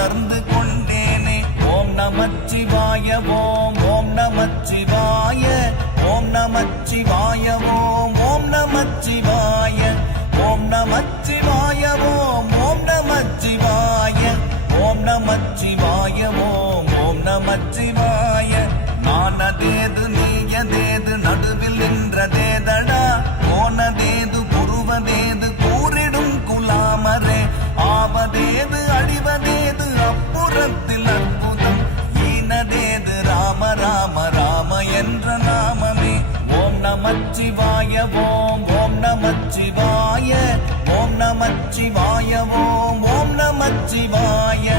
உணர்ந்து கொண்டேனே. ஓம் நமச்சிவாய ஓம் ஓம் நமச்சிவாய ஓம் நமச்சிவாய ஓம் ஓம் நமச்சிவாய ஓம் நமச்சிவாய ஓம் ஓம் நமச்சிவாய ஓம் நமச்சிவாய ஓம் ஓம் நமச்சிவாய. நானதேது நீயதேது நடுவில் நின்றதேதடா, போனதேது புருவதேது கூறிடும் குலாமரே, ஆவதேது அழிவதேது அப்புறத்தில் அற்புதம், ஈனதேது ராம ராம ராம என்ற நாமமே. ஓம் நமச்சிவாய ஓம் ஓம் நமச்சிவாய ஓம் நமச்சிவாய ஓம் ஓம் நமச்சிவாய.